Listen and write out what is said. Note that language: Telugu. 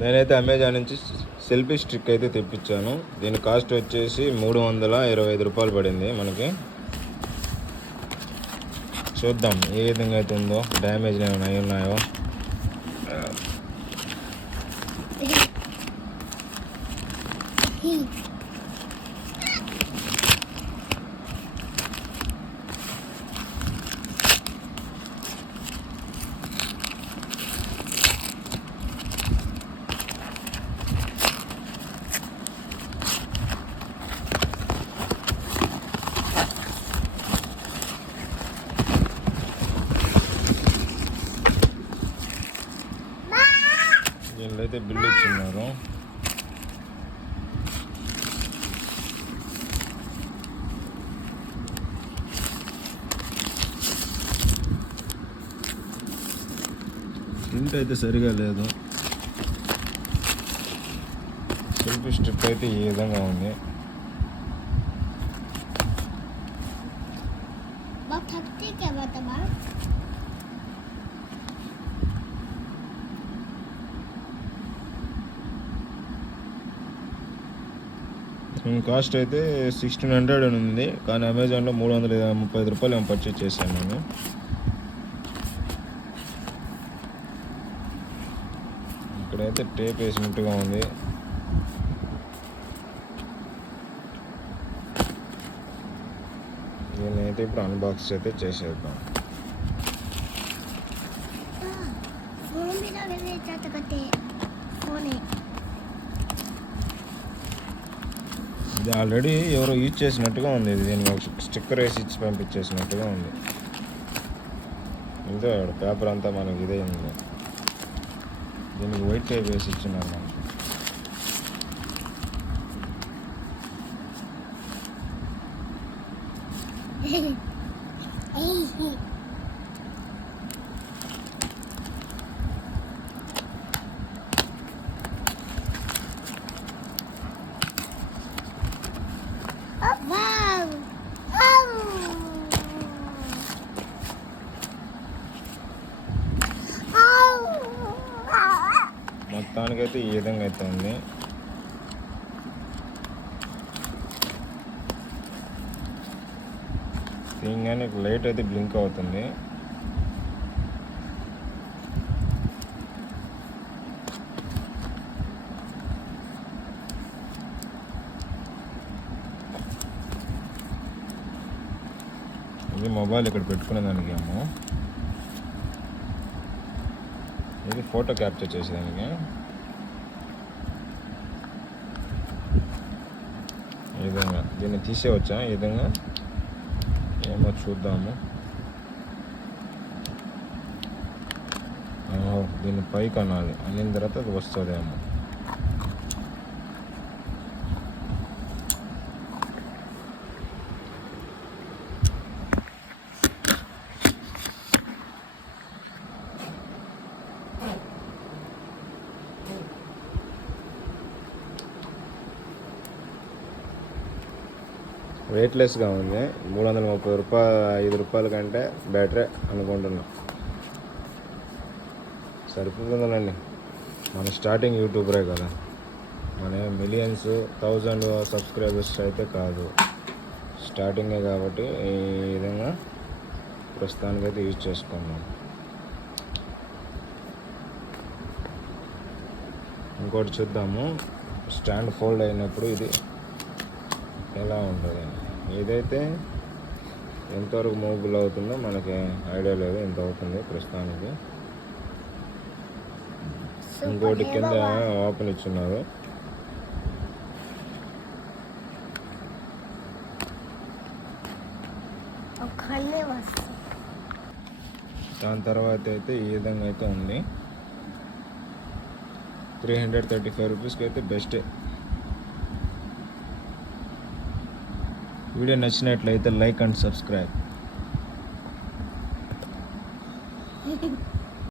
నేనైతే అమెజాన్ నుంచి సెల్ఫీ స్టిక్ అయితే తెప్పించాను. దీని కాస్ట్ వచ్చేసి 325 రూపాయలు పడింది మనకి. చూద్దాం ఏ విధంగా అయితే ఉందో, డ్యామేజ్ ఏమైనా అయి ఉన్నాయో. దీనిలో అయితే బిల్లు ఇచ్చిన్నారు. ప్రింట్ అయితే సరిగా లేదు. సెల్ఫీ స్టిక్ అయితే ఈ విధంగా ఉంది. కాస్ట్ అయితే 1600 అని ఉంది, కానీ అమెజాన్లో 335 రూపాయలు ఏమో పర్చేజ్ చేశాను నేను. ఇక్కడైతే టేప్ వేసినట్టుగా ఉంది. దీన్నైతే ఇప్పుడు అన్బాక్స్ అయితే చేసేద్దాం. ఇది ఆల్రెడీ ఎవరో యూజ్ చేసినట్టుగా ఉంది. దీన్ని స్టిక్కర్ వేసి ఇచ్చి పంపించేసినట్టుగా ఉంది. ఇంతే పేపర్ అంతా మనకి ఇదే ఉంది. దీనికి వైట్ టేప్ వేసి ఇచ్చినారు మనకి. మొత్తానికైతే ఈ విధంగా అయితే ఉంది. దీనిగానే లైట్ అయితే బ్లింక్ అవుతుంది. ఇది మొబైల్ ఇక్కడ పెట్టుకునే దానికి ఏమో, ఇది ఫోటో క్యాప్చర్ చేసేదానికి. ఈ విధంగా దీన్ని తీసేవచ్చా? ఈ విధంగా ఏమో చూద్దాము. దీన్ని పైకి అనాలి, అనిన తర్వాత అది వస్తుందేమో. వెయిట్లెస్గా ఉంది. 335 రూపాయల కంటే బెటరే అనుకుంటున్నా. సరిపోతుందండి. మన స్టార్టింగ్ యూట్యూబరే కదా, మన మిలియన్స్ 1000 సబ్స్క్రైబర్స్ అయితే కాదు, స్టార్టింగే కాబట్టి ఈ విధంగా ప్రస్తుతానికైతే యూజ్ చేసుకున్నాం. ఇంకోటి చూద్దాము, స్టాండ్ ఫోల్డ్ అయినప్పుడు ఇది ఎలా ఉంటుంది. ఏదైతే ఎంతవరకు మూవబుల్ అవుతుందో మనకి ఐడియా లేదు, ఎంత అవుతుంది ప్రస్తుతానికి. ఇంకోటి కింద ఓపెన్ ఇచ్చున్నారు. దాని తర్వాత అయితే ఈ విధంగా అయితే ఉంది. 335 రూపీస్కి అయితే బెస్టే. వీడియో నచ్చినట్లయితే లైక్ అండ్ సబ్స్క్రైబ్.